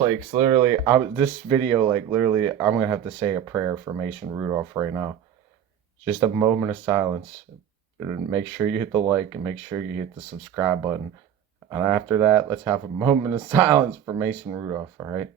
like it's literally, this video, like literally, I'm gonna have to say a prayer for Mason Rudolph right now. Just a moment of silence. And make sure you hit the like and make sure you hit the subscribe button. And after that, let's have a moment of silence for Mason Rudolph. All right,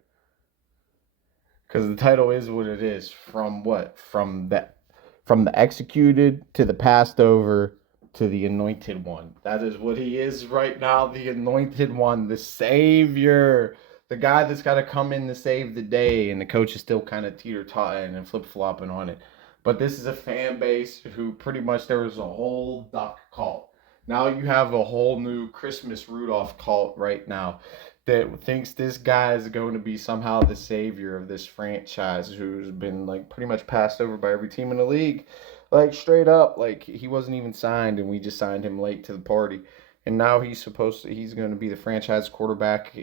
because the title is what it is. From what? From the executed to the passed over to the anointed one. That is what he is right now, the anointed one, the savior, the guy that's got to come in to save the day. And the coach is still kind of teeter-totting and flip-flopping on it. But this is a fan base who pretty much, there was a whole duck cult. Now you have a whole new Christmas Rudolph cult right now that thinks this guy is going to be somehow the savior of this franchise, who's been like pretty much passed over by every team in the league. Like straight up, like he wasn't even signed and we just signed him late to the party. And now he's going to be the franchise quarterback.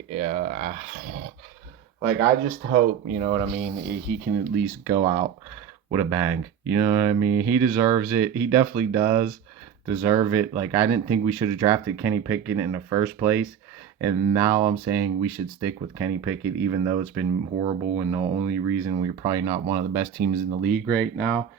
Like I just hope, you know what I mean, he can at least go out with a bang. You know what I mean? He deserves it. He definitely does deserve it. Like I didn't think we should have drafted Kenny Pickett in the first place. And now I'm saying we should stick with Kenny Pickett, even though it's been horrible. And the only reason we're probably not one of the best teams in the league right now,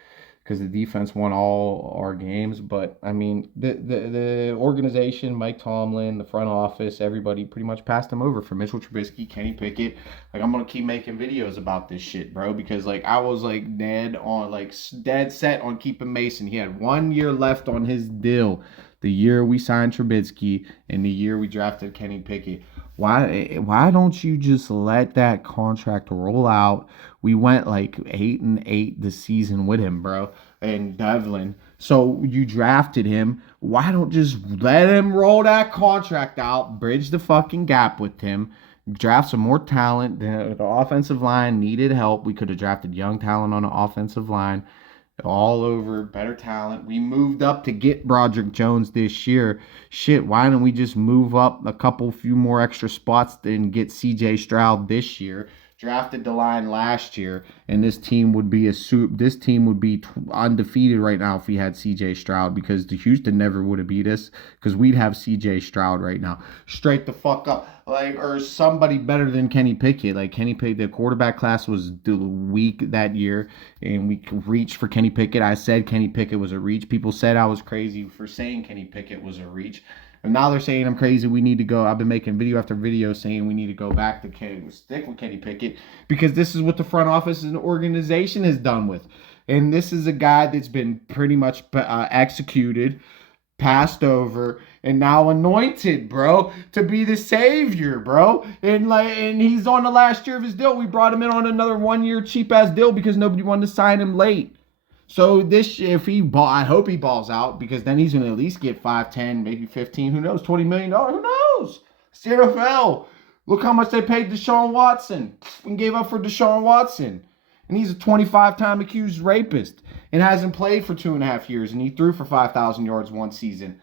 because the defense won all our games. But I mean, the organization, Mike Tomlin, the front office, everybody pretty much passed him over for Mitchell Trubisky, Kenny Pickett. Like I'm gonna keep making videos about this shit, bro, because like I was like dead set on keeping Mason. He had 1 year left on his deal. The year we signed Trubisky and the year we drafted Kenny Pickett. Why don't you just let that contract roll out? We went like 8-8 this season with him, bro, and Devlin. So you drafted him. Why don't just let him roll that contract out, bridge the fucking gap with him, draft some more talent. The offensive line needed help. We could have drafted young talent on the offensive line all over, better talent. We moved up to get Broderick Jones this year. Shit, why don't we just move up a few more extra spots and get CJ Stroud this year? Drafted the line last year, and this team would be undefeated right now if we had CJ Stroud, because the Houston never would have beat us, because we'd have CJ Stroud right now. Straight the fuck up. Like, or somebody better than Kenny Pickett. Like Kenny Pickett, the quarterback class was weak that year, and we reached for Kenny Pickett. I said Kenny Pickett was a reach. People said I was crazy for saying Kenny Pickett was a reach. And now they're saying I'm crazy. We need to go. I've been making video after video saying we need to go back to stick with Kenny Pickett, because this is what the front office and the organization has done with. And this is a guy that's been pretty much executed, passed over, and now anointed, bro, to be the savior, bro. And he's on the last year of his deal. We brought him in on another 1 year cheap ass deal because nobody wanted to sign him late. So I hope he balls out, because then he's going to at least get 5, 10, maybe 15, who knows, $20 million. Who knows? It's the NFL. Look how much they paid Deshaun Watson and gave up for Deshaun Watson. And he's a 25-time accused rapist and hasn't played for 2.5 years, and he threw for 5,000 yards one season.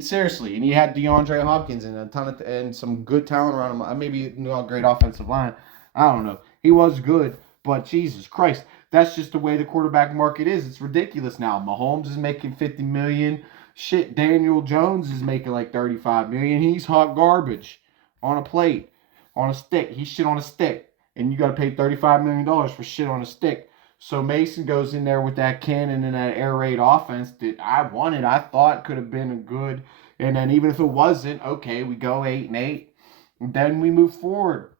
Seriously, and he had DeAndre Hopkins and and some good talent around him. Maybe a great offensive line. I don't know. He was good, but Jesus Christ. That's just the way the quarterback market is. It's ridiculous now. Mahomes is making $50 million. Shit, Daniel Jones is making like $35 million. He's hot garbage on a plate, on a stick. He's shit on a stick. And you got to pay $35 million for shit on a stick. So Mason goes in there with that cannon and that air raid offense that I wanted. I thought could have been a good. And then even if it wasn't, okay, we go 8-8. And then we move forward.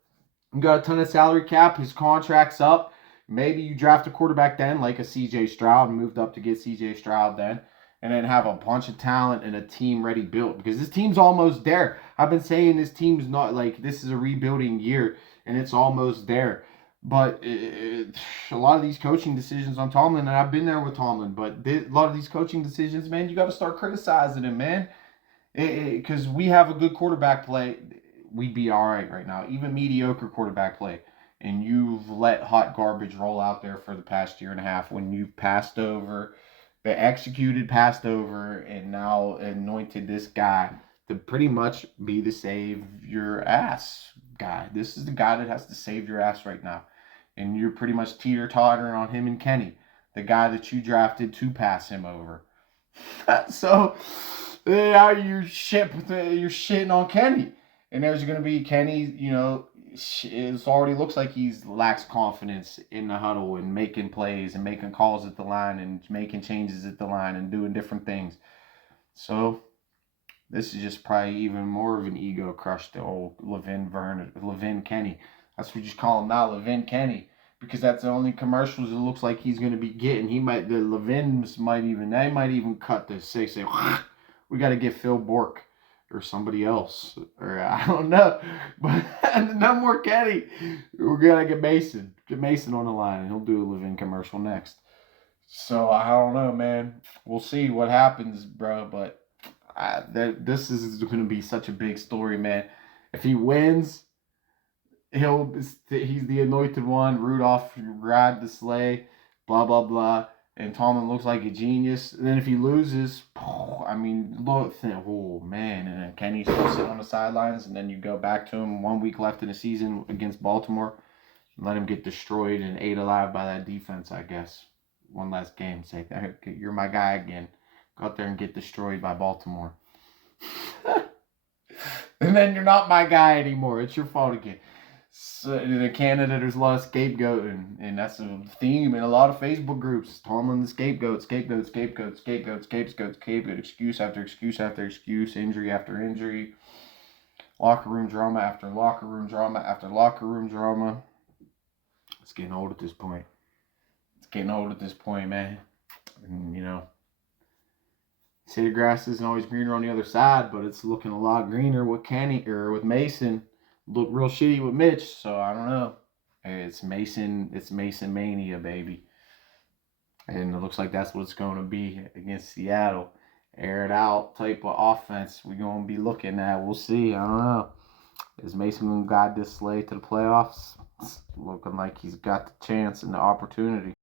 We got a ton of salary cap. His contract's up. Maybe you draft a quarterback then, like a CJ Stroud, and moved up to get CJ Stroud then, and then have a bunch of talent and a team ready built, because this team's almost there. I've been saying this team's not, like, this is a rebuilding year, and it's almost there. But a lot of these coaching decisions on Tomlin, and I've been there with Tomlin, but a lot of these coaching decisions, man, you got to start criticizing him, man, because we have a good quarterback play. We'd be all right now, even mediocre quarterback play. And you've let hot garbage roll out there for the past year and a half, when you've passed over, passed over, and now anointed this guy to pretty much be the save your ass guy. This is the guy that has to save your ass right now. And you're pretty much teeter-tottering on him and Kenny, the guy that you drafted to pass him over. So, now you're shitting on Kenny. And there's going to be Kenny, it already looks like he's lacks confidence in the huddle and making plays and making calls at the line and making changes at the line and doing different things. So this is just probably even more of an ego crush to old Levin Kenny. That's what you just call him now, Levin Kenny, because that's the only commercials it looks like he's going to be getting. The Levins might even cut this. Say, we got to get Phil Bork or somebody else, or I don't know, but no more Kenny. We're gonna get Mason on the line, and he'll do a Levin commercial next. So I don't know, man. We'll see what happens, bro. But this is going to be such a big story, man. If he wins, he's the anointed one. Rudolph ride the sleigh, blah blah blah. And Tomlin looks like a genius. And then if he loses, I mean, look, oh man. And then Kenny's still sitting on the sidelines, and then you go back to him 1 week left in the season against Baltimore, and let him get destroyed and ate alive by that defense, I guess. One last game, say, you're my guy again. Go out there and get destroyed by Baltimore. And then you're not my guy anymore. It's your fault again. So in Canada, there's a lot of scapegoating, and that's a theme in a lot of Facebook groups. Tomlin the scapegoat, scapegoat, excuse after excuse after excuse, injury after injury, locker room drama after locker room drama after locker room drama. It's getting old at this point. Man. And, say the grass isn't always greener on the other side, but it's looking a lot greener with Kenny or with Mason. Look real shitty with Mitch, so I don't know. It's Mason mania, baby. And it looks like that's what it's going to be against Seattle. Air it out type of offense we're going to be looking at. We'll see. I don't know. Is Mason going to guide this sleigh to the playoffs? It's looking like he's got the chance and the opportunity.